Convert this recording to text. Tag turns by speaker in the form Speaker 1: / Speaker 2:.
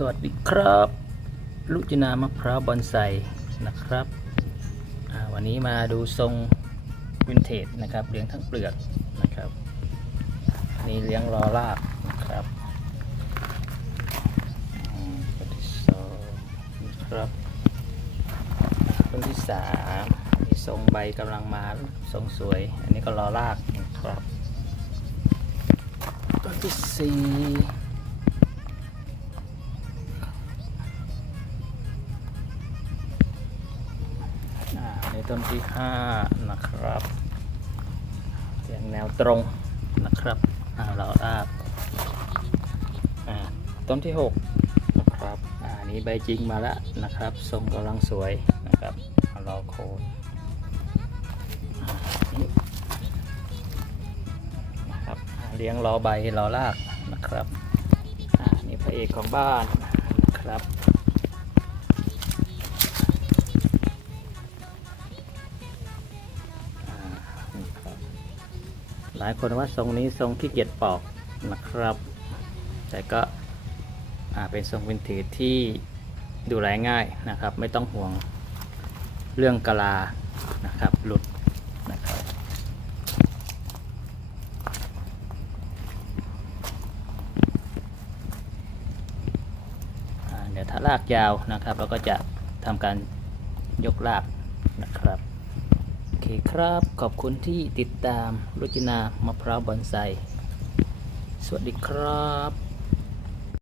Speaker 1: สวัสดีครับลุจินามะพร้าวบอนไซนะครับวันนี้มาดูทรงวินเทจนะครับเลี้ยงทั้งเปลือกนะครับนี่เลี้ยงรอลากนะครับต้นที่สองนะครับต้นที่สามมีทรงใบกำลังมาทรงสวย อันนี้ก็รอลากนะครับต้นที่สี่ ในต้นที่ห้านะครับเสียงแนวตรงนะครับอ่าเราลากต้นที่หกนะครับอ่านี้ใบจริงมาแล้วนะครับ ทรงกำลังสวยนะครับเราโคนนะครับเลี้ยงรอใบรอลากนะครับอ่านี่พระเอกของบ้านนะครับ หลายคนว่าทรงนี้ทรงขี้เกียจปอกนะครับ แต่ก็เป็นทรงวินเทจที่ดูแลง่ายนะครับ ไม่ต้องห่วงเรื่องกะลานะครับหลุดนะครับเดี๋ยวถ้าลากยาวนะครับ เราก็จะทำการยกลากนะครับ เคครับ ขอบคุณที่ติดตามรุจินา มะพร้าวบอนไซ สวัสดีครับ